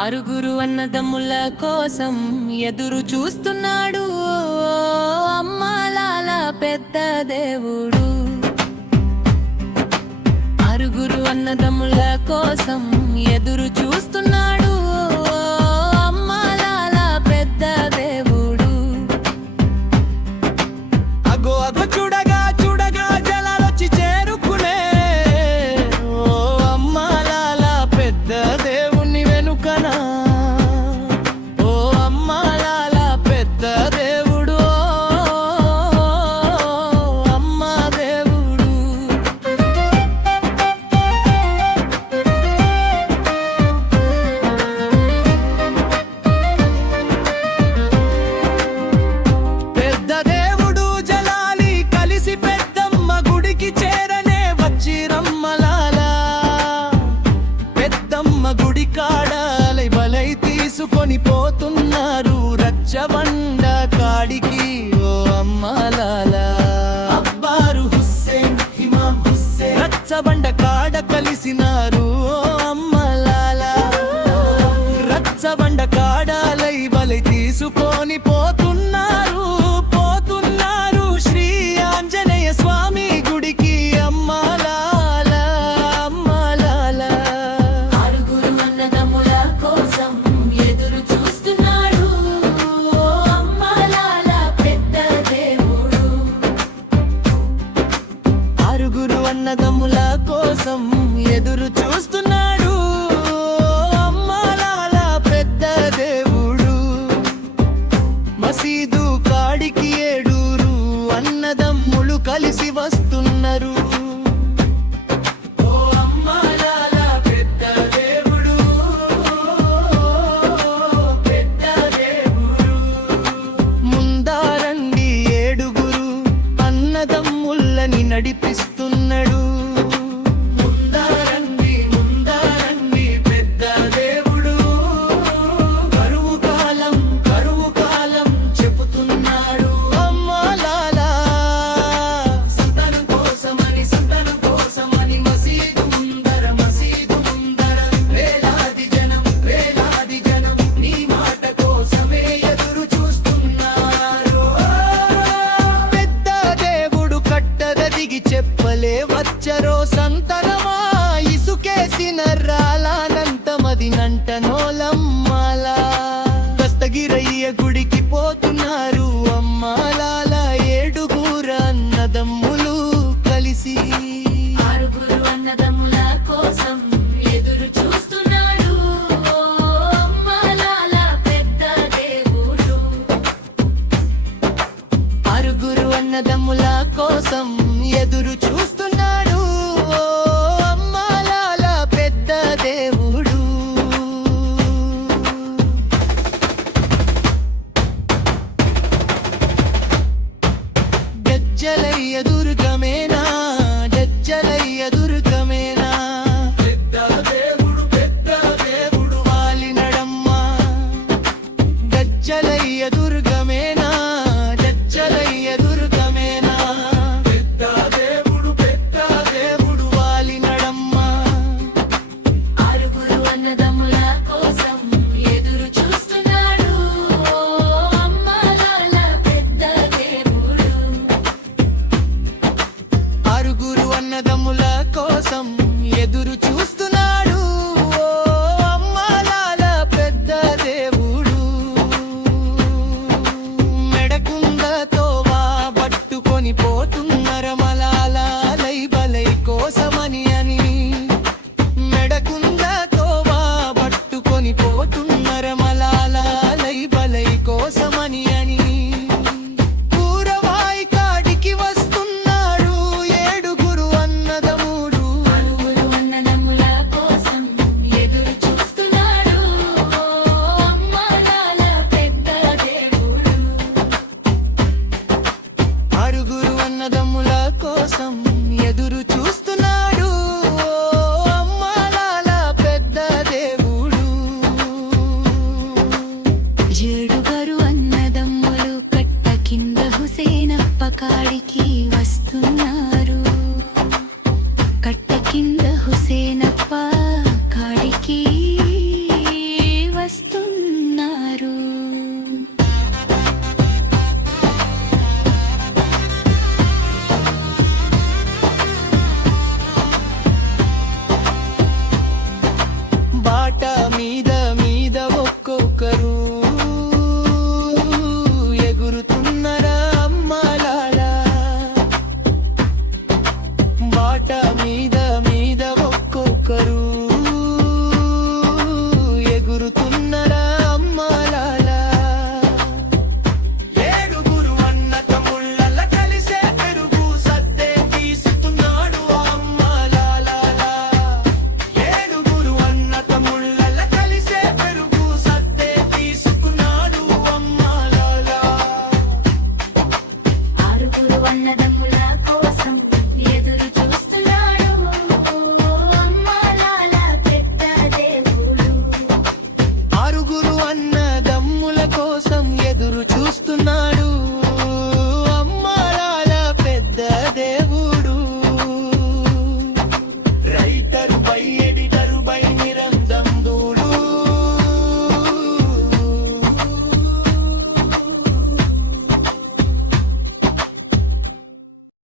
ఆరుగురు అన్నదమ్ముల కోసం ఎదురు చూస్తున్నాడు అమ్మాలాల పెద్ద దేవుడు. ఆరుగురు అన్నదమ్ముల కోసం ఎదురు చూస్తున్నాడు అమ్మాలాల పెద్ద దేవుడు. అగో అగో చూడగా చూడగా జలాలొచ్చి చేరుకునే ఓ అమ్మాలాల పెద్ద దేవుని వెనుకన. ఓ అమ్మాలాల పెద్ద దేవుడు, అమ్మ దేవుడు. పెద్ద దేవుడు జలాలి కలిసి పెద్దమ్మ గుడికి చేరనే వచ్చి రమ్మలాల. పెద్దమ్మ గుడి కాడాలై బలై తీసుకొని పోతున్నారు రచ్చబండ కాడికి. ఓ అమ్మలాల అబ్బారు హుస్సేన్ ఇమాం హుస్సేన్ రచ్చబండ కాడ కలిసినారు. ఓ అమ్మలాల రచ్చబండ కాడాలై బలై తీసుకొని పోతున్నారు పోతున్నారు శ్రీ ఆంజనేయ స్వామి గుడికి. అమ్మలాల అమ్మలాల ఆరుగురు అన్నదమ్ముల కోసం ఎదురు చూస్తున్నాడు అమ్మాలాల పెద్ద దేవుడు. ఆరుగురు అన్నదమ్ముల కోసం ఎదురు చూస్తున్నాడు అమ్మలాల పెద్ద దేవుడు. మసీదు కాడికి ఏడుగురు అన్నదమ్ములు కలిసి వస్తున్నారు. ఓ అమ్మలాల పెద్ద దేవుడు, పెద్ద దేవుడు. ముందారండి ఏడుగురు అన్నదమ్ములని నడిపిస్తున్నాడు. ముందారండి ముందారండి పెద్ద దేవుడు, కరువు కాలం చెబుతున్నాడు. అమ్మలాల సంతానం కోసమని మసీదు ముందర వేలాది జనం నీ మాట కోసమే ఎదురు చూస్తున్నారు. పెద్ద దేవుడు కట్టద దిగి చెప్పలే వచ్చరో సంతనమా ఇసుకేసిన రాలానంతమది నంటనోలమ్మాల. దస్తగిరయ్య గుడికి పోతున్నారు అమ్మాలాల ఏడుగుర అన్నదమ్ములు కలిసి. ఆరుగురు అన్నదమ్ముల కోసం ఎదురు చూస్తున్నాడు అమ్మాలాల పెద్ద దేవుడు. ఆరుగురు అన్నదమ్ముల కోసం ఎదురు చూస్తున్నాడు అమ్మాలాల పెద్ద దేవుడు. గజ్జలయ్య దుర్గమేనా గజ్జలయ్య దుర్గమేనా పెద్ద దేవుడు వాలినడమ్మ. గజ్జలయ్య దుర్గమేనా గజ్జలయ్య దుర్గమేనా పెద్ద దేవుడు వాలినడమ్మ. ఆరుగురు అన్నదమ్ముల కోసం ఎదురు చూస్తున్నాడు అమ్మాలాల పెద్ద దేవుడు. ఆరుగురు అన్నదమ్ముల కోసం ఎదురు చూస్తున్నాడు అమ్మలాల పెద్ద దేవుడు. మెడకుందతో పట్టుకొని పోతున్నరమలాల లై బలై కోసమని అని. మెడకుందతో పట్టుకొని పోతున్నరమలాల లై బలై కోసమని అని. కూరవాయి కాడికి వస్తున్నాడు ఏడుగురు అన్నదమ్ముడు. ఆరుగురు అన్నదమ్ముల కోసం ఎదురు చూస్తున్నాడు అమ్మాలాల పెద్ద దేవుడు. ఆరుగురు అన్నదమ్ముల కోసం ఎదురు చూస్తున్నాడు అమ్మలాల పెద్ద దేవుడు. ఏడుగురు అన్నదమ్ములు కట్ట కింద హుసేనప్ప కాడికి